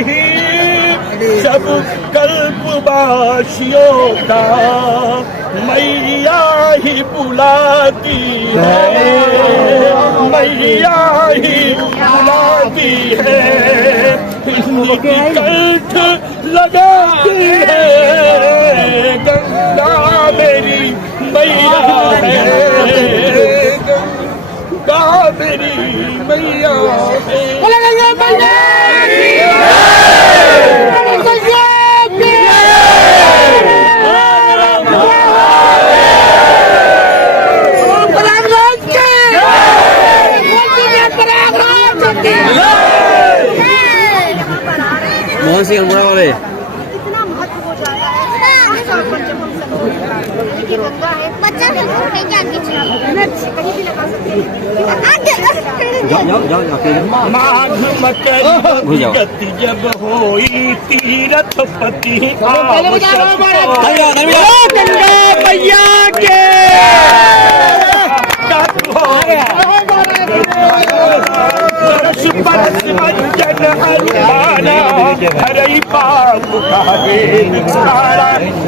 ही सब कल्पवासियों का मैया ही बुलाती है, मैया ही बुलाती है, इनकी कंठ लगाती है, गंगा मेरी मैया है, गंगा मेरी मैया है। मोहन सिंह अल्मोड़ा वाले इतना महत्व हो जाता है कि गंगा है, बच्चा नहीं जानती कहीं भी लगा सकते माघ मकई गति जब होई तीरथ पति मैया के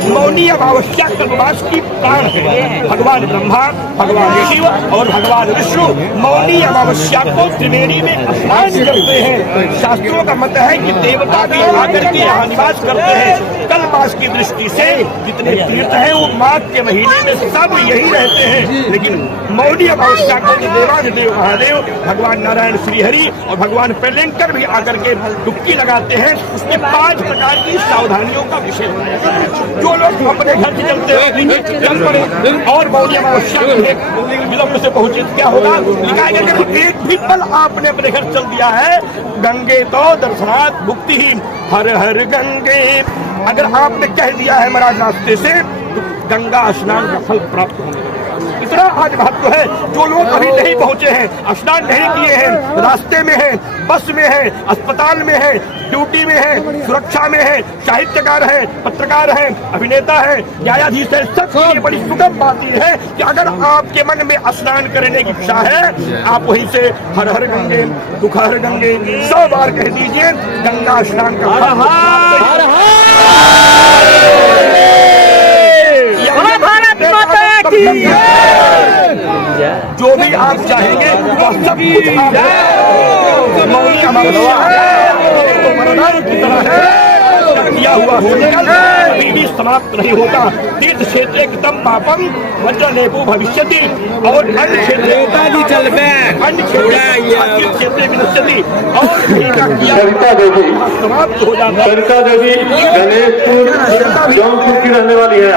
मौनी अमावस्या कल्पवास की प्राण है। भगवान ब्रह्मा, भगवान शिव और भगवान विष्णु मौनी अमावस्या को त्रिवेणी में स्नान करते हैं। शास्त्रों का मत है कि देवता भी आकर के यहाँ निवास करते हैं। कल्पवास की दृष्टि से जितने तीर्थ हैं वो माघ के महीने में सब यही रहते हैं, लेकिन मौनी अमावस्या को देवाधिदेव महादेव, भगवान नारायण श्रीहरि और भगवान प्रलयंकर भी आकर के डुबकी लगाते हैं। उसमें 5 प्रकार की सावधानियों का विषय बनाया जाता है। जो लोग अपने घर से चलते हैं चल पड़े और मौनी अमावस्या विलंब से पहुंचे क्या होगा? लिखा है कि एक भी पल आपने अपने घर चल दिया है, गंगे तो दर्शनात् मुक्ति ही, हर हर गंगे। अगर आपने कह दिया है महाराज रास्ते से, तो गंगा स्नान का फल प्राप्त होने लगेगा। इतना आज महत्व है। जो लोग अभी नहीं पहुंचे हैं, स्नान नहीं किए हैं, रास्ते में हैं, बस में हैं, अस्पताल में हैं, ड्यूटी में हैं, सुरक्षा में हैं, साहित्यकार हैं, पत्रकार हैं, अभिनेता हैं, न्यायाधीश हैं, सबके लिए बड़ी सुगम बात यह है कि अगर आपके मन में स्नान करने की इच्छा है, आप वहीं से हर हर गंगे दुख हर गंगे 100 बार कह दीजिए, गंगा स्नान का जो भी आप चाहेंगे वो सब कुछ मौनी अमावस्या की तरह है किया हुआ कभी भी समाप्त नहीं होता। तीर्थ क्षेत्र एकदम पापम वज्र लेपो भविष्यति और अन्य क्षेत्र विनश्यति और समाप्त हो जाता है। सरिता देवी गणेशपुर जौनपुर की रहने वाली है।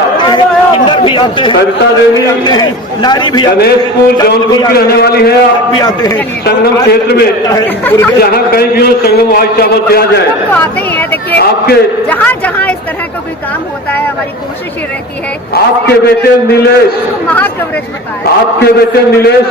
इंदर भी आते हैं, सरिता देवी आते हैं, नारी भी गणेशपुर जौनपुर की रहने वाली है। आप भी आते हैं। संगम क्षेत्र में जहाँ कहीं भी संगम आज चावल दिया जाए तो आते ही है। देखिए आपके जहाँ जहाँ इस तरह का कोई काम होता है, हमारी कोशिश ये रहती है आपके बेटे नीलेश महा कवरेज होता है। आपके बेटे नीलेश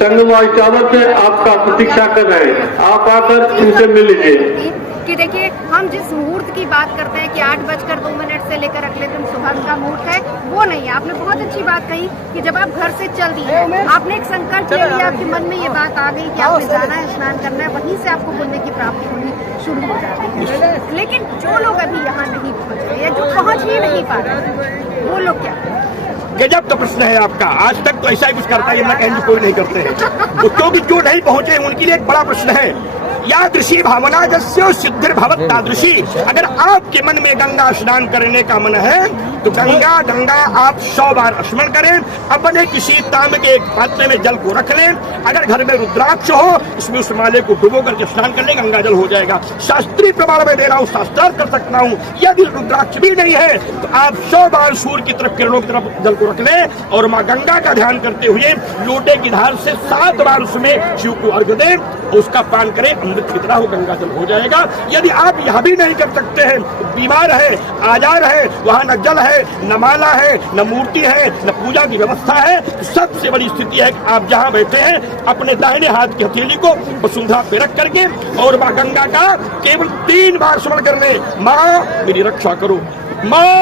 संगम आज चावल पे आपका प्रतीक्षा कर रहे हैं, आप आकर इनसे मिल लीजिए। कि देखिए हम जिस मुहूर्त की बात करते हैं कि 8:02 से लेकर अगले दिन सुबह का मुहूर्त है, वो नहीं है। आपने बहुत अच्छी बात कही कि जब आप घर से चल दिए, आपने एक संकल्प ले लिया, आपके मन में ये बात आ गई कि आपने जाना है, स्नान करना है, वहीं से आपको पुण्य की प्राप्ति होनी शुरू हो जाती है। लेकिन जो लोग अभी यहाँ नहीं पहुँच रहे या जो पहुँच ही नहीं पा रहे, वो लोग क्या? गजब का प्रश्न है आपका। आज तक तो ऐसा ही कुछ करता है, मैं कहेंगे कोई नहीं करते हैं। तो भी जो नहीं पहुंचे उनके लिए एक बड़ा प्रश्न है। यादृशी भावना जस्य सिद्धिर्भवत तादृशी। अगर आपके मन में गंगा स्नान करने का मन है तो गंगा आप 100 बार स्मरण करें। अपने किसी तांबे के एक पात्र में जल को रख लें। अगर घर में रुद्राक्ष हो, इसमें उस माले को डुबो करके स्नान कर लें, गंगा जल हो जाएगा। शास्त्रीय प्रमाण में दे रहा हूँ, शास्त्रार्थ कर सकता हूँ। यदि रुद्राक्ष भी नहीं है तो आप 100 बार सूर्य की तरफ, किरणों की तरफ जल को रख लें और माँ गंगा का ध्यान करते हुए लोटे की धार से 7 बार उसमें शिव को अर्घ्य दें और उसका पान करें। अमृत की तरह हो गंगा जल हो जाएगा। यदि आप यह भी नहीं कर सकते हैं, बीमार है, आजार है, वहाँ न जल है, न माला है, न मूर्ति है, न पूजा की व्यवस्था है, तो सबसे बड़ी स्थिति है कि आप जहाँ बैठे हैं अपने दाहिने हाथ की हथेली को वसुंधरा पे रख करके और माँ गंगा का केवल 3 बार स्मरण कर ले। माँ मेरी रक्षा करो, माँ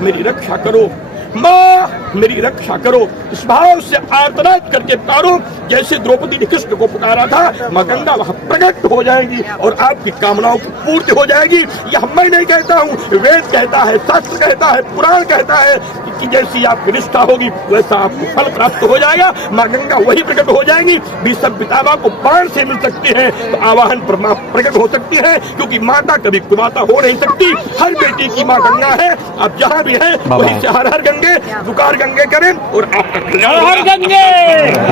मेरी रक्षा करो, माँ मेरी रक्षा करो, इस भाव से आर्तनाद करके पुकारो जैसे द्रौपदी ने कृष्ण को पुकारा था। माँ गंगा वहां प्रकट हो जाएगी और आपकी कामनाओं की पूर्ति हो जाएगी। यह मैं नहीं कहता हूँ, वेद कहता है, शास्त्र कहता है, पुराण कहता है कि जैसी आपकी निष्ठा होगी वैसा आपको फल प्राप्त हो जाएगा। माँ गंगा वही प्रकट हो जाएंगी। भीष्म पितामह को बाण से मिल सकती है तो आवाहन पर माँ प्रकट हो सकती है, क्योंकि माता कभी कुमाता हो नहीं सकती। हर बेटी की माँ गंगा है। आप जहाँ भी हैं वहीं से हर हर गंगे पुकार गंगे करें और आपका कल्याण। हर गंगे,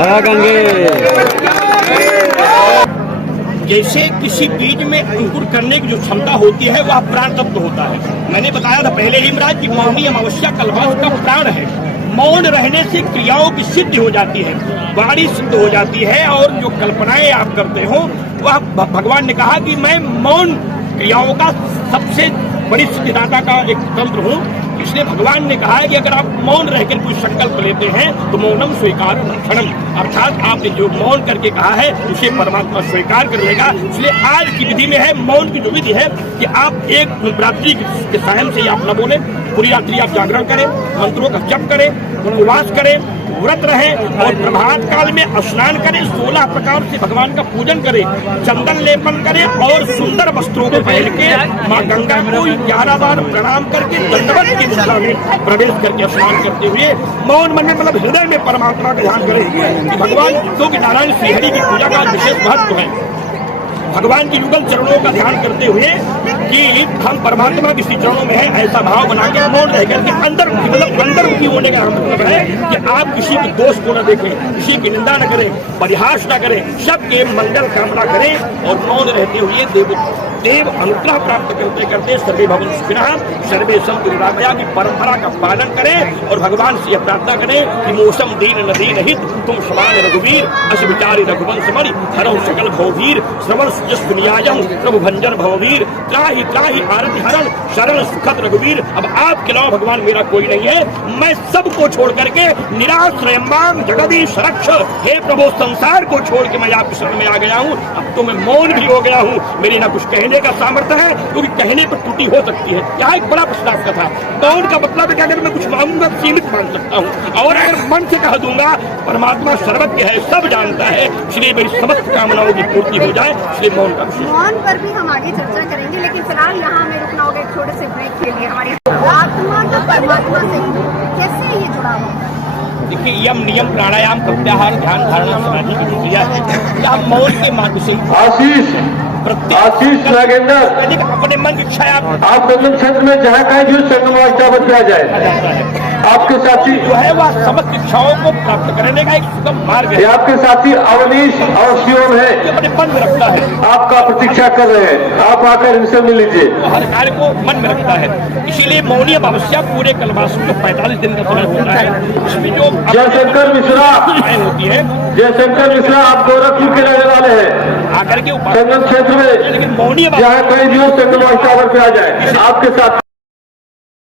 हर गंगे। जैसे किसी बीज में अंकुर करने की जो क्षमता होती है वह प्राण तत्व होता है। मैंने बताया था पहले ही महाराज की मौनी अमावस्या कल्पवास का प्राण है। मौन रहने से क्रियाओं की सिद्धि हो जाती है, वाणी सिद्ध हो जाती है, और जो कल्पनाएं आप करते हो वह भगवान ने कहा कि मैं मौन क्रियाओं का सबसे बड़ी सिद्धिदाता का एक तंत्र हूँ। इसलिए भगवान ने कहा है कि अगर आप मौन रहकर कोई संकल्प लेते हैं तो मौनम स्वीकार क्षणम, अर्थात आपने जो मौन करके कहा है उसे परमात्मा स्वीकार कर लेगा। इसलिए आज की विधि में है, मौन की जो विधि है कि आप एक रात्रि के सायं से आप न बोले, पूरी रात्रि आप जागरण करें, मंत्रों का जप करें, उपवास करें, व्रत रहें और प्रभात काल में स्नान करें, 16 प्रकार से भगवान का पूजन करें, चंदन लेपन करें और सुंदर वस्त्रों को पहन के माँ गंगा को 11 बार प्रणाम करके दंडवत की मुद्रा में प्रवेश करके स्नान करते हुए मौन मन में मतलब हृदय में परमात्मा का ध्यान करें कि भगवान क्योंकि नारायण श्रीहरि की पूजा का विशेष महत्व है। भगवान की युगल चरणों का ध्यान करते हुए कि हम परमात्मा के श्री चरणों में है, ऐसा भाव बना के मौन रह करके अंदरमुखी होने का मतलब है कि आप किसी के दोष को न देखें, किसी की निंदा न करें, परिहास न करें, सबके मंगल कामना करें और मौन रहते हुए देव अनुग्रह प्राप्त करते करते सर्वे भवन सुखिनः सर्वे सन्तु निरामया की परंपरा का पालन करें और भगवान से यह प्रार्थना करें कि मौसम दीन न दीन हित तुम समान रघुवीर अस विचारी रघुवंश मणि हरौ सकल भववीर श्रवण सुजस्व न्यायम प्रभु भंजन भववीर त्राहि त्राहि आरति हरण शरण सुखद रघुवीर। अब आपके अलावा भगवान मेरा कोई नहीं है, मैं सबको छोड़ करके निराश्रय माम जगदीश रक्ष, हे प्रभु संसार को छोड़ के मैं आपके शरण में आ गया हूँ। अब तो मैं मौन भी हो गया हूँ, मेरी ना कुछ कहने का सामर्थ्य है क्योंकि कहने पर त्रुटि हो सकती है। यहाँ एक बड़ा प्रश्न आपका था, मौन का मतलब है कि अगर मैं कुछ मांगूंगा सीमित मांग सकता हूँ और अगर मन से कह दूंगा परमात्मा सर्वज्ञ है, सब जानता है, इसलिए मेरी समस्त कामनाओं की पूर्ति हो जाए। इसलिए मौन का मौन पर भी हम आगे चर्चा करेंगे, लेकिन फिलहाल यहाँ हमें रुकना होगा एक छोटे से ब्रेक के लिए। हमारी आत्मा का परमात्मा से कैसे ये जुड़ा हुआ है? देखिए, यम नियम प्राणायाम प्रत्याहार ध्यान धारणा समाधि की जो क्रिया है आप मौन के माध्यम से आशीष नागेंद्र अपने मन की इच्छा आप संगम क्षेत्र में जहाँ कहीं भी संगम अष्टावक्र पे आ जाए, आपके साथी जो है वह समस्त इच्छाओं को प्राप्त करने का एक सुगम मार्ग है। आपके साथी अवनीश और शिवम है, अपने मन में रखता है, आपका प्रतीक्षा कर रहे हैं, आप आकर इनसे मिल लीजिए। हर कार्य को मन में रखता है, इसीलिए मौनी अमावस्या पूरे कल्पवास में 45 दिन का समय होता है। इसमें जो जयशंकर मिश्रा होती है, जयशंकर मिश्रा आप गोरखपुर के रहने वाले हैं, आकर के संगम क्षेत्र में लेकिन मौनी जहाँ कहीं भी संगम अष्टावक्र पे आ जाए आपके साथ